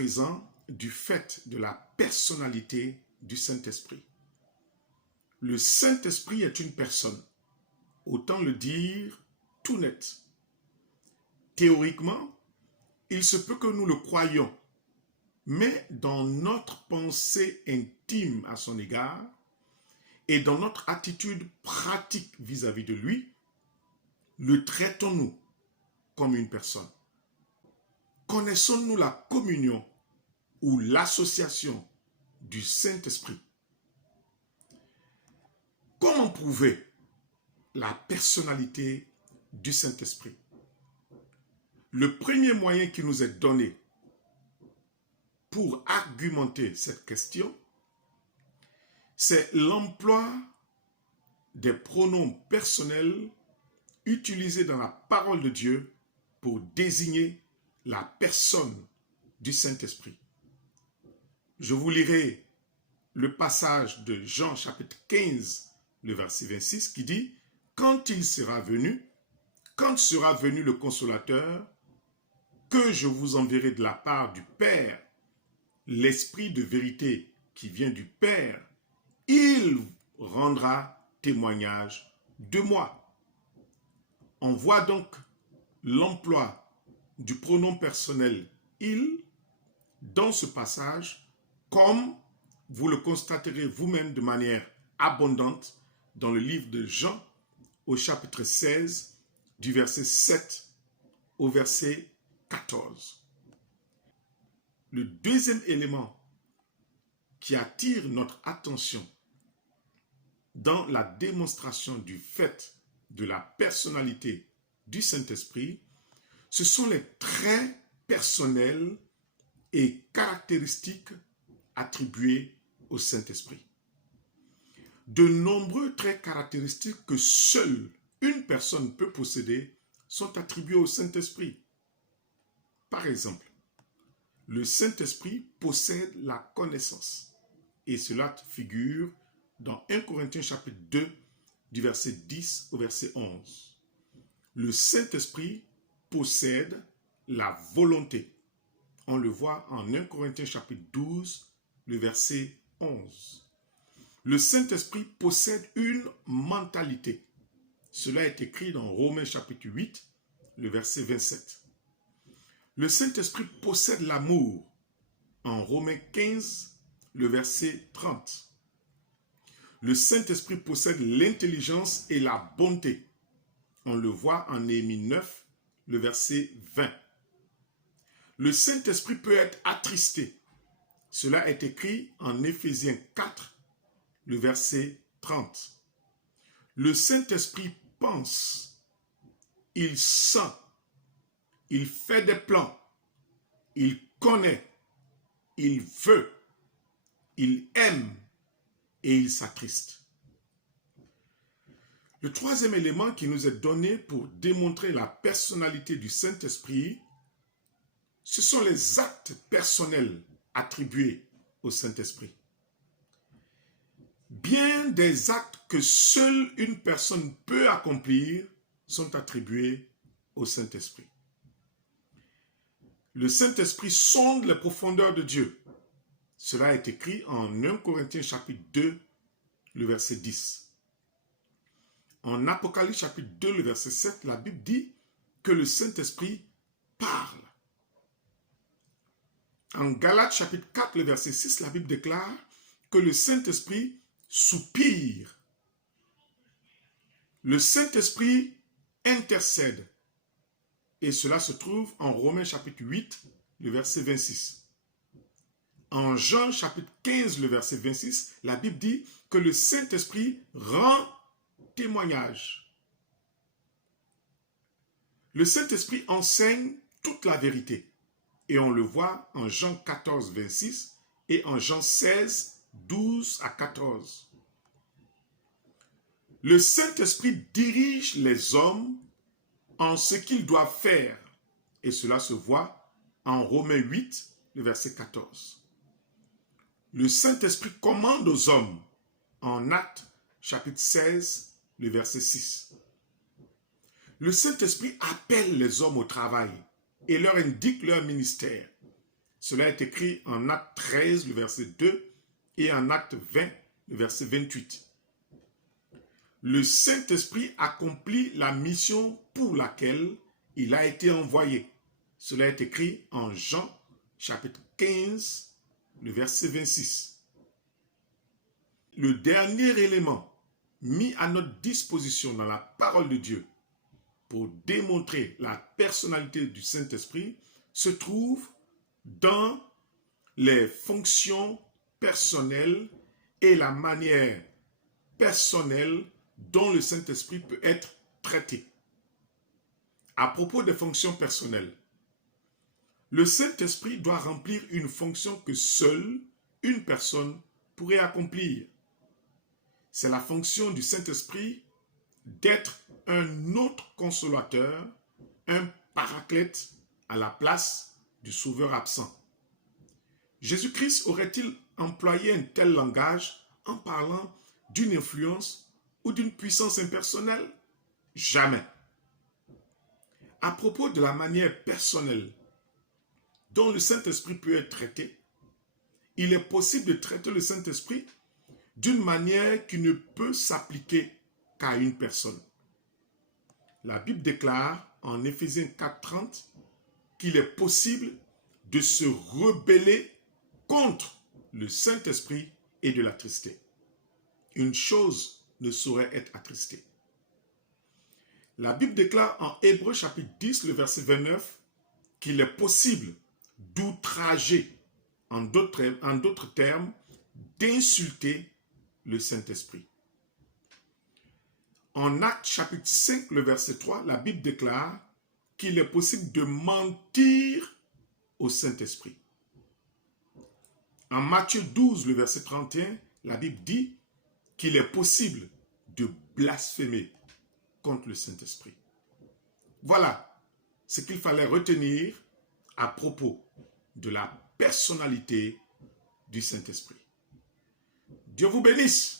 présent du fait de la personnalité du Saint-Esprit. Le Saint-Esprit est une personne, autant le dire tout net. Théoriquement, il se peut que nous le croyions, mais dans notre pensée intime à son égard et dans notre attitude pratique vis-à-vis de lui, le traitons-nous comme une personne? Connaissons-nous la communion ou l'association du Saint-Esprit? Comment prouver la personnalité du Saint-Esprit? Le premier moyen qui nous est donné pour argumenter cette question, c'est l'emploi des pronoms personnels utilisés dans la parole de Dieu pour désigner la personne du Saint-Esprit. Je vous lirai le passage de Jean chapitre 15, le verset 26 qui dit « Quand sera venu le Consolateur, que je vous enverrai de la part du Père, l'Esprit de vérité qui vient du Père, il rendra témoignage de moi. » On voit donc l'emploi du pronom personnel « il » dans ce passage, comme vous le constaterez vous-même de manière abondante dans le livre de Jean, au chapitre 16, du verset 7 au verset 14. Le deuxième élément qui attire notre attention dans la démonstration du fait de la personnalité du Saint-Esprit, ce sont les traits personnels et caractéristiques attribués au Saint-Esprit. De nombreux traits caractéristiques que seule une personne peut posséder sont attribués au Saint-Esprit. Par exemple, le Saint-Esprit possède la connaissance, et cela figure dans 1 Corinthiens chapitre 2, du verset 10 au verset 11. Le Saint-Esprit possède la volonté. On le voit en 1 Corinthiens chapitre 12, le verset 11. Le Saint-Esprit possède une mentalité. Cela est écrit dans Romains chapitre 8, le verset 27. Le Saint-Esprit possède l'amour en Romains 15, le verset 30. Le Saint-Esprit possède l'intelligence et la bonté. On le voit en Néhémie 9, le verset 20. Le Saint-Esprit peut être attristé. Cela est écrit en Éphésiens 4, le verset 30. Le Saint-Esprit pense, il sent, il fait des plans, il connaît, il veut, il aime et il s'attriste. Le troisième élément qui nous est donné pour démontrer la personnalité du Saint-Esprit, ce sont les actes personnels attribués au Saint-Esprit. Bien des actes que seule une personne peut accomplir sont attribués au Saint-Esprit. Le Saint-Esprit sonde les profondeurs de Dieu. Cela est écrit en 1 Corinthiens chapitre 2, le verset 10. En Apocalypse chapitre 2, le verset 7, la Bible dit que le Saint-Esprit parle. En Galates chapitre 4, le verset 6, la Bible déclare que le Saint-Esprit soupire. Le Saint-Esprit intercède. Et cela se trouve en Romains chapitre 8, le verset 26. En Jean chapitre 15, le verset 26, la Bible dit que le Saint-Esprit rend témoignage. Le Saint-Esprit enseigne toute la vérité. Et on le voit en Jean 14, 26 et en Jean 16, 12 à 14. Le Saint-Esprit dirige les hommes en ce qu'ils doivent faire. Et cela se voit en Romains 8, le verset 14. Le Saint-Esprit commande aux hommes en Actes chapitre 16, le verset 6. Le Saint-Esprit appelle les hommes au travail et leur indique leur ministère. Cela est écrit en Acte 13, le verset 2, et en Acte 20, le verset 28. Le Saint-Esprit accomplit la mission pour laquelle il a été envoyé. Cela est écrit en Jean, chapitre 15, le verset 26. Le dernier élément mis à notre disposition dans la parole de Dieu pour démontrer la personnalité du Saint-Esprit se trouve dans les fonctions personnelles et la manière personnelle dont le Saint-Esprit peut être traité. À propos des fonctions personnelles, le Saint-Esprit doit remplir une fonction que seule une personne pourrait accomplir. C'est la fonction du Saint-Esprit d'être un autre consolateur, un paraclète à la place du sauveur absent. Jésus-Christ aurait-il employé un tel langage en parlant d'une influence ou d'une puissance impersonnelle? Jamais. À propos de la manière personnelle dont le Saint-Esprit peut être traité, il est possible de traiter le Saint-Esprit d'une manière qui ne peut s'appliquer qu'à une personne. La Bible déclare en Éphésiens 4:30 qu'il est possible de se rebeller contre le Saint-Esprit et de l'attrister. Une chose ne saurait être attristée. La Bible déclare en Hébreux chapitre 10, le verset 29, qu'il est possible d'outrager, en d'autres termes, d'insulter le Saint-Esprit. En Actes chapitre 5, le verset 3, la Bible déclare qu'il est possible de mentir au Saint-Esprit. En Matthieu 12, le verset 31, la Bible dit qu'il est possible de blasphémer contre le Saint-Esprit. Voilà ce qu'il fallait retenir à propos de la personnalité du Saint-Esprit. Dieu vous bénisse.